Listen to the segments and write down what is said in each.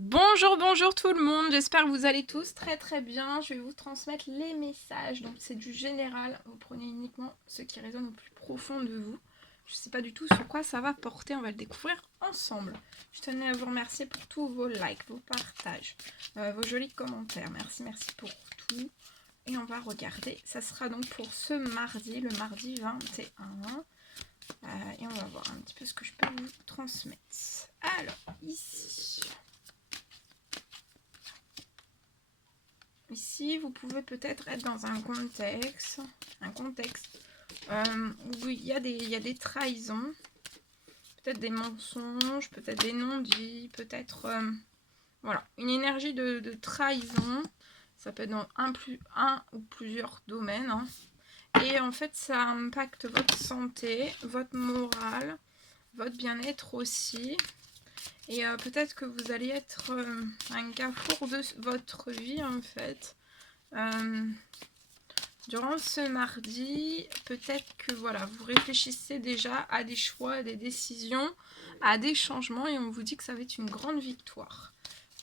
Bonjour, bonjour tout le monde, j'espère que vous allez tous très bien. Je vais vous transmettre les messages, donc c'est du général, vous prenez uniquement ce qui résonne au plus profond de vous. Je ne sais pas du tout sur quoi ça va porter, on va le découvrir ensemble. Je tenais à vous remercier pour tous vos likes, vos partages, vos jolis commentaires. Merci pour tout. Et on va regarder, ça sera donc pour ce mardi, le mardi 21. Et on va voir un petit peu ce que je peux vous transmettre. Alors, ici... Ici, vous pouvez peut-être être dans un contexte où il y a des trahisons, peut-être des mensonges, peut-être des non-dits, peut-être voilà, une énergie de trahison. Ça peut être dans un ou plusieurs domaines. Hein. Et en fait, ça impacte votre santé, votre morale, votre bien-être aussi. Et peut-être que vous allez être un carrefour de votre vie en fait. Durant ce mardi, peut-être que voilà, vous réfléchissez déjà à des choix, à des décisions, à des changements et on vous dit que ça va être une grande victoire.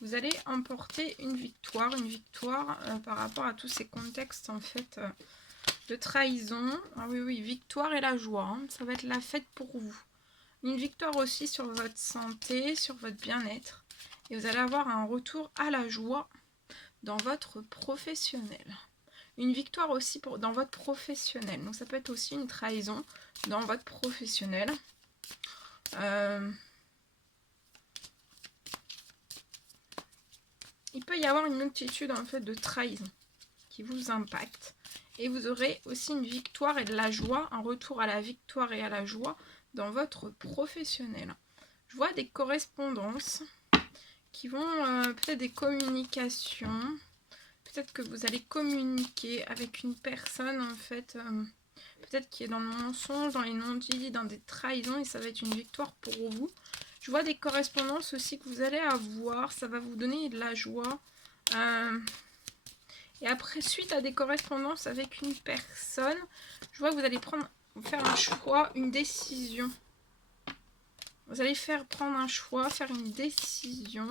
Vous allez emporter une victoire par rapport à tous ces contextes en fait de trahison. Ah oui, victoire et la joie, hein, ça va être la fête pour vous. Une victoire aussi sur votre santé, sur votre bien-être et vous allez avoir un retour à la joie dans votre professionnel. Une victoire aussi dans votre professionnel. Donc ça peut être aussi une trahison dans votre professionnel. Il peut y avoir une multitude en fait de trahisons qui vous impactent. Et vous aurez aussi une victoire et de la joie, un retour à la victoire et à la joie dans votre professionnel. Je vois des correspondances qui vont, peut-être des communications. Peut-être que vous allez communiquer avec une personne en fait... peut-être qui est dans le mensonge, dans les non-dits, dans des trahisons, et ça va être une victoire pour vous. Je vois des correspondances aussi que vous allez avoir, ça va vous donner de la joie. Et après, suite à des correspondances avec une personne, je vois que vous allez faire un choix, une décision. Vous allez prendre un choix, faire une décision.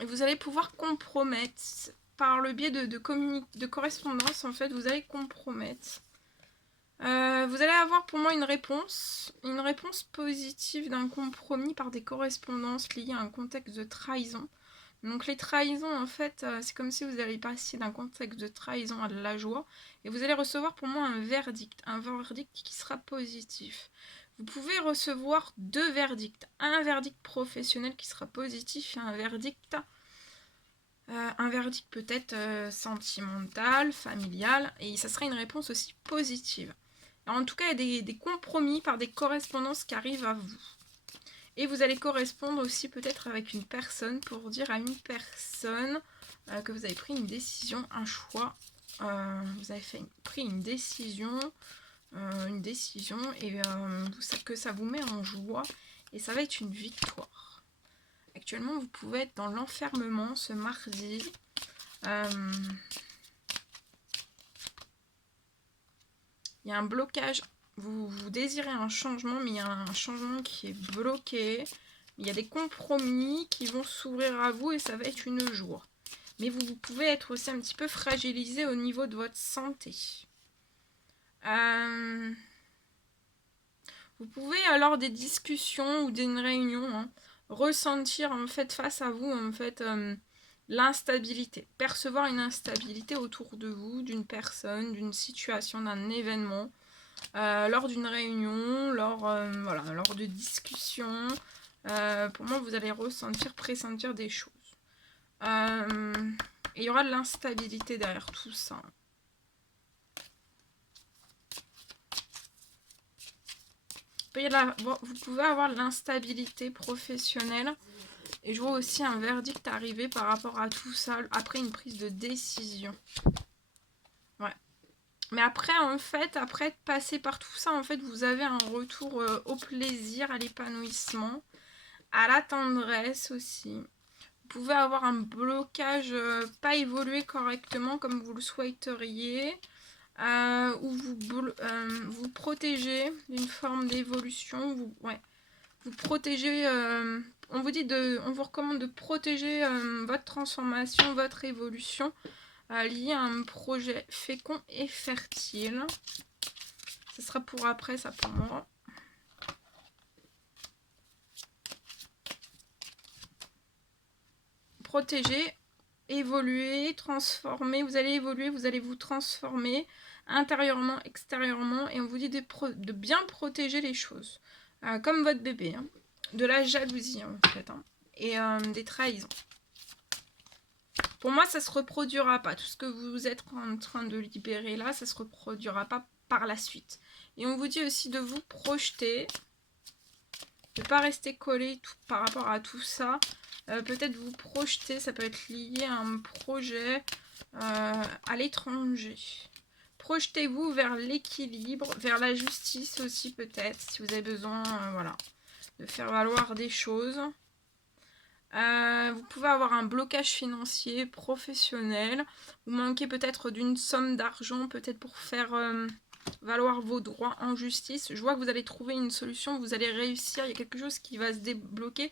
Et vous allez pouvoir compromettre. Par le biais de correspondance, en fait, vous allez compromettre. Vous allez avoir pour moi une réponse positive d'un compromis par des correspondances liées à un contexte de trahison. Donc les trahisons, en fait, c'est comme si vous allez passer d'un contexte de trahison à de la joie, et vous allez recevoir pour moi un verdict qui sera positif. Vous pouvez recevoir deux verdicts, un verdict professionnel qui sera positif et un verdict peut-être sentimental, familial, et ça sera une réponse aussi positive. En tout cas, il y a des compromis par des correspondances qui arrivent à vous. Et vous allez correspondre aussi peut-être avec une personne pour dire à une personne que vous avez pris une décision, un choix. Vous avez pris une décision et que ça vous met en joie. Et ça va être une victoire. Actuellement, vous pouvez être dans l'enfermement ce mardi. Il y a un blocage. Vous désirez un changement, mais il y a un changement qui est bloqué. Il y a des compromis qui vont s'ouvrir à vous et ça va être une joie. Mais vous pouvez être aussi un petit peu fragilisé au niveau de votre santé. Vous pouvez, lors des discussions ou d'une réunion, ressentir en fait face à vous en fait l'instabilité. Percevoir une instabilité autour de vous, d'une personne, d'une situation, d'un événement. Lors d'une réunion, lors de discussions, pour moi vous allez pressentir des choses. Et il y aura de l'instabilité derrière tout ça. Vous pouvez avoir de l'instabilité professionnelle. Et je vois aussi un verdict arriver par rapport à tout ça, après une prise de décision. Ouais. Mais après, en fait, après passer par tout ça, en fait, vous avez un retour au plaisir, à l'épanouissement, à la tendresse aussi. Vous pouvez avoir un blocage, pas évoluer correctement comme vous le souhaiteriez, ou vous protégez d'une forme d'évolution. vous protégez, on vous recommande de protéger votre transformation, votre évolution liée à un projet fécond et fertile. Ce sera pour après, ça pour moi. Protéger, évoluer, transformer. Vous allez évoluer, vous allez vous transformer intérieurement, extérieurement. Et on vous dit de bien protéger les choses. Comme votre bébé. Hein. De la jalousie, en fait. Hein. Et des trahisons. Pour moi, ça ne se reproduira pas. Tout ce que vous êtes en train de libérer là, ça ne se reproduira pas par la suite. Et on vous dit aussi de vous projeter. De ne pas rester collé par rapport à tout ça. Peut-être vous projeter, ça peut être lié à un projet à l'étranger. Projetez-vous vers l'équilibre, vers la justice aussi peut-être, si vous avez besoin voilà, de faire valoir des choses. Vous pouvez avoir un blocage financier, professionnel. Vous manquez peut-être d'une somme d'argent, peut-être pour faire valoir vos droits en justice. Je vois que vous allez trouver une solution, vous allez réussir. Il y a quelque chose qui va se débloquer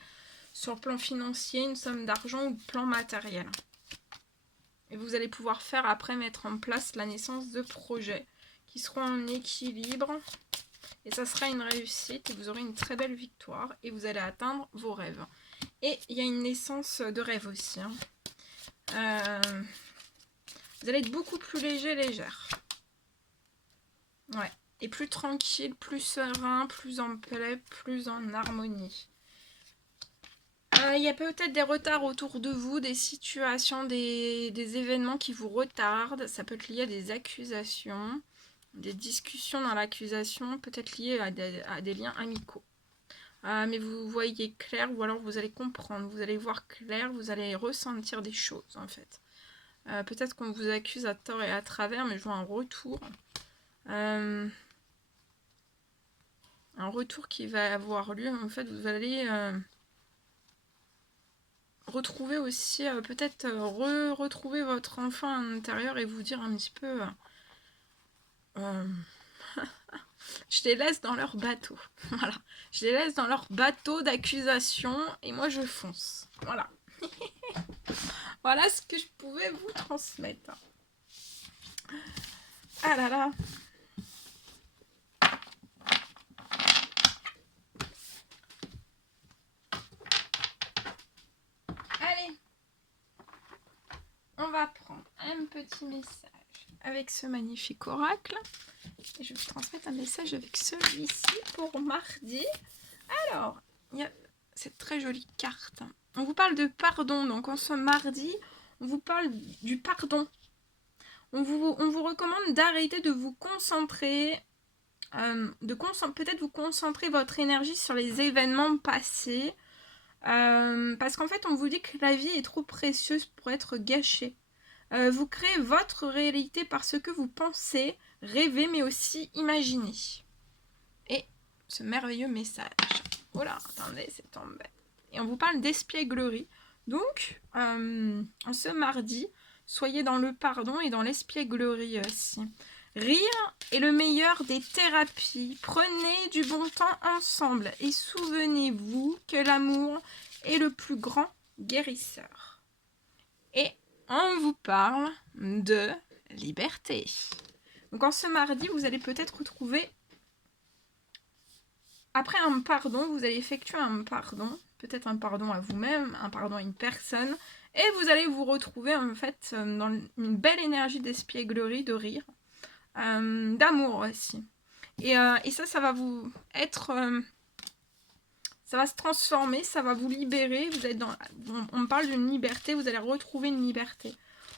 sur le plan financier, une somme d'argent ou plan matériel. Et vous allez pouvoir faire après mettre en place la naissance de projets qui seront en équilibre. Et ça sera une réussite et vous aurez une très belle victoire et vous allez atteindre vos rêves. Et il y a une naissance de rêve aussi. Hein. Vous allez être beaucoup plus léger, légère. Ouais. Et plus tranquille, plus serein, plus en paix, plus en harmonie. Il y a peut-être des retards autour de vous, des situations, des événements qui vous retardent. Ça peut être lié à des accusations, des discussions dans l'accusation, peut-être liées à des liens amicaux. Mais vous voyez clair ou alors vous allez comprendre, vous allez voir clair, vous allez ressentir des choses en fait. Peut-être qu'on vous accuse à tort et à travers, mais je vois un retour. Un retour qui va avoir lieu. En fait, vous allez retrouver aussi, peut-être retrouver votre enfant à l'intérieur et vous dire un petit peu... je les laisse dans leur bateau. Voilà. Je les laisse dans leur bateau d'accusation et moi je fonce. Voilà. Voilà ce que je pouvais vous transmettre. Ah là là. Allez. On va prendre un petit message avec ce magnifique oracle. Et je vais vous transmettre un message avec celui-ci pour mardi. Alors, il y a cette très jolie carte. On vous parle de pardon. Donc, en ce mardi, on vous parle du pardon. On vous recommande d'arrêter de vous concentrer, peut-être vous concentrer votre énergie sur les événements passés. Parce qu'en fait, on vous dit que la vie est trop précieuse pour être gâchée. Vous créez votre réalité par ce que vous pensez, rêvez, mais aussi imaginez. Et ce merveilleux message. Oh là, attendez, c'est tombé. Et on vous parle d'espièglerie. Donc, en ce mardi, soyez dans le pardon et dans l'espièglerie aussi. Rire est le meilleur des thérapies. Prenez du bon temps ensemble et souvenez-vous que l'amour est le plus grand guérisseur. Et on vous parle de liberté. Donc en ce mardi, vous allez peut-être retrouver, après un pardon, vous allez effectuer un pardon, peut-être un pardon à vous-même, un pardon à une personne, et vous allez vous retrouver en fait dans une belle énergie d'espièglerie, de rire, d'amour aussi. Et ça va vous être... ça va se transformer, ça va vous libérer. Vous êtes on parle d'une liberté, vous allez retrouver une liberté.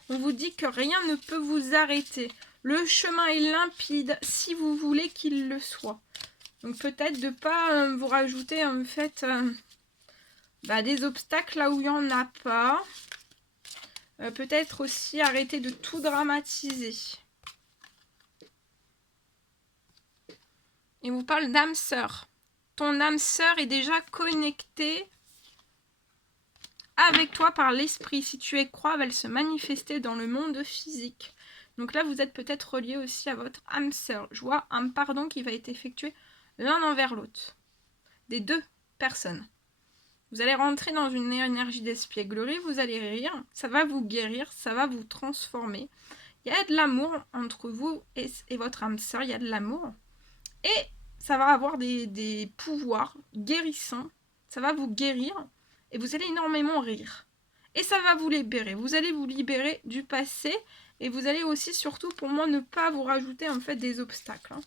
On vous dit que rien ne peut vous arrêter. Le chemin est limpide si vous voulez qu'il le soit. Donc peut-être de ne pas vous rajouter en fait des obstacles là où il n'y en a pas. Peut-être aussi arrêter de tout dramatiser. Et on vous parle d'âme sœur. Ton âme sœur est déjà connectée avec toi par l'esprit. Si tu es croix, elle va se manifester dans le monde physique. Donc là, vous êtes peut-être relié aussi à votre âme sœur. Je vois un pardon qui va être effectué l'un envers l'autre. Des deux. personne. Vous allez rentrer dans une énergie d'espièglerie, vous allez rire, ça va vous guérir, ça va vous transformer. Il y a de l'amour entre vous et votre âme sœur, il y a de l'amour. Et ça va avoir des pouvoirs guérissants, ça va vous guérir et vous allez énormément rire. Et ça va vous libérer, vous allez vous libérer du passé et vous allez aussi surtout pour moi ne pas vous rajouter en fait des obstacles, hein.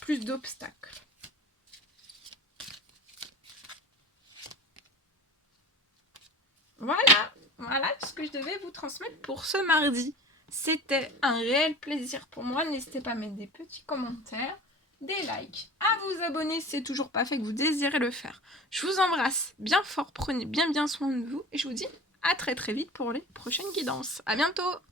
Plus d'obstacles. Voilà ce que je devais vous transmettre pour ce mardi. C'était un réel plaisir pour moi. N'hésitez pas à mettre des petits commentaires, des likes, à vous abonner si c'est toujours pas fait que vous désirez le faire. Je vous embrasse bien fort, prenez bien soin de vous et je vous dis à très vite pour les prochaines guidances. À bientôt!